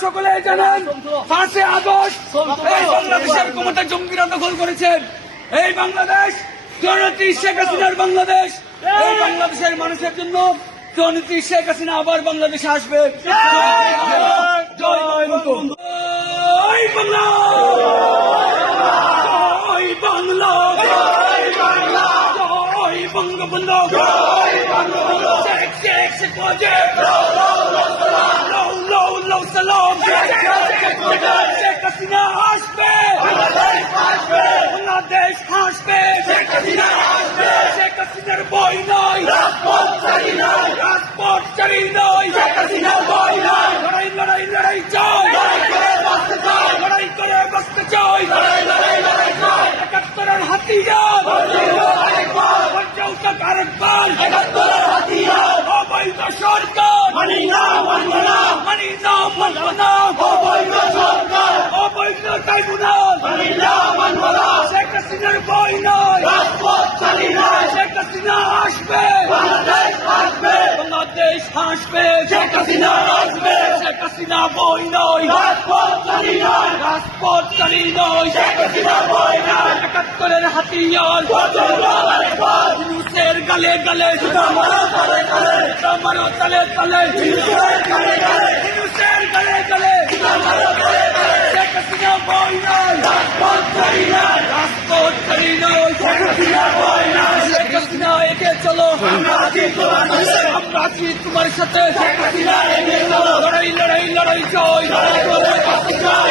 সকলে জানেন 5 আগস্ট এই বাংলাদেশের ক্ষমতা জঙ্গিরা দখল করেছেন। এই বাংলাদেশ জননেত্রী শেখ হাসিনার বাংলাদেশ। এই বাংলাদেশের মানুষের জন্য জননেত্রী শেখ হাসিনা আবার বাংলাদেশে আসবে। জয় বঙ্গবন্ধু, জয় বাংলা, জয় বাংলা, জয় বাংলা, জয় বঙ্গবন্ধু, জয় বঙ্গবন্ধু, শেখ শেখ শেখ মুজিব, লো সালাম, শেখ হাসিনা আসবে, বাংলাদেশ আসবে, শেখ হাসিনা আসবে, শেখ হাসিনার বই নয়, রাজপথ ছাড়ি নয়, রাজপথ ছাড়ি নয়, শেখ হাসিনার বই নয়, লড়াই লড়াই লড়াই জয়, লড়াই করে বাঁচতে চাই, লড়াই করে বাঁচতে চাই, লড়াই লড়াই লড়াই জয়, 71 হাতিয়ার, পঞ্চাশ আরেকবার 71 হাতিয়ার, অবৈধ সরকার, মানি না মানব না, মানি না মানব না, অবৈধ সরকার, অবৈধ ট্রাইব্যুনাল, মানি না মানব না, শেখ হাসিনার বই নয়, রাজপথ ছাড়ি নয়, শেখ হাসিনা আসবে, বাংলাদেশ আসবে, বাংলাদেশ আসবে, শেখ হাসিনা আসবে, শেখ হাসিনা বই নয়, রাজপথ ছাড়ি নয়, রাজপথ ছাড়ি নয়, শেখ হাসিনা বই নয়, 71 হাতিয়ার, ইউনুসের গালে গালে, মারো তালে তালে, মারো তালে তালে, ইউনুসের গালে গালে, ইউনুসের গালে গালে, মারো তালে তালে, শেখ হাসিনা বই নয়, রাজপথ ছাড়ি নয়, রাজপথ ছাড়ি নয়, শেখ হাসিনা বই নয়, শেখ হাসিনা এগিয়ে চলো, আমরা আছি তোমার সাথে, আমরা আছি তোমার সাথে, শেখ হাসিনা এগিয়ে চলো, লড়াই লড়াই লড়াই জয়, লড়াই করে বাঁচতে চাই,